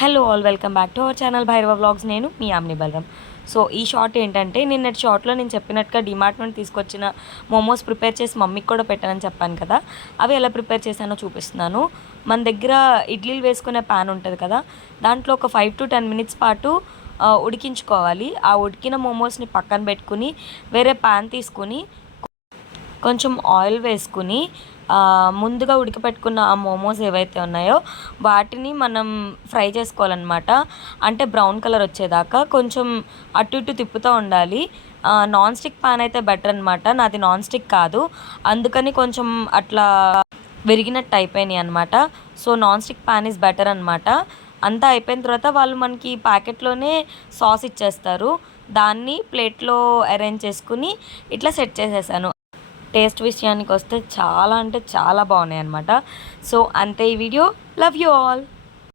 Hello all, welcome back to our channel Bhairava vlogs. నేను మీ omni Balaram. So ఈ short ఏంటంటే, నిన్నటి షార్ట్లో నేను చెప్పినట్టుగా డిమార్ట్ నుండి తీసుకొచ్చిన మోమోస్ ప్రిపేర్ చేసి మమ్మీకి కూడా పెట్టానని చెప్పాను కదా. అవి ఎలా ప్రిపేర్ చేశానో చూపిస్తున్నాను. మన దగ్గర ఇడ్లీలు వేసుకునే ప్యాన్ ఉంటుంది కదా, దాంట్లో ఒక 5 to 10 minutes పాటు ఉడికించుకోవాలి. ఆ ఉడికిన మోమోస్ని పక్కన పెట్టుకుని వేరే ప్యాన్ తీసుకుని కొంచెం ఆయిల్ వేసుకుని ముందుగా ఉడకపెట్టుకున్న ఆ మోమోస్ ఏవైతే ఉన్నాయో వాటిని మనం ఫ్రై చేసుకోవాలన్నమాట. అంటే బ్రౌన్ కలర్ వచ్చేదాకా కొంచెం అటు ఇటు తిప్పుతూ ఉండాలి. నాన్ స్టిక్ పాన్ అయితే బెటర్ అనమాట. నాది నాన్ స్టిక్ కాదు, అందుకని కొంచెం అట్లా విరిగినట్టు అయిపోయినాయి అనమాట. So non stick pan is better అనమాట. అంతా అయిపోయిన తర్వాత వాళ్ళు మనకి ప్యాకెట్లోనే సాస్ ఇచ్చేస్తారు. దాన్ని ప్లేట్లో అరేంజ్ చేసుకుని ఇట్లా సెట్ చేసేసాను. టేస్ట్ విషయానికి వస్తే చాలా అంటే చాలా బాగున్నాయి అనమాట. సో అంతే ఈ వీడియో. Love you all.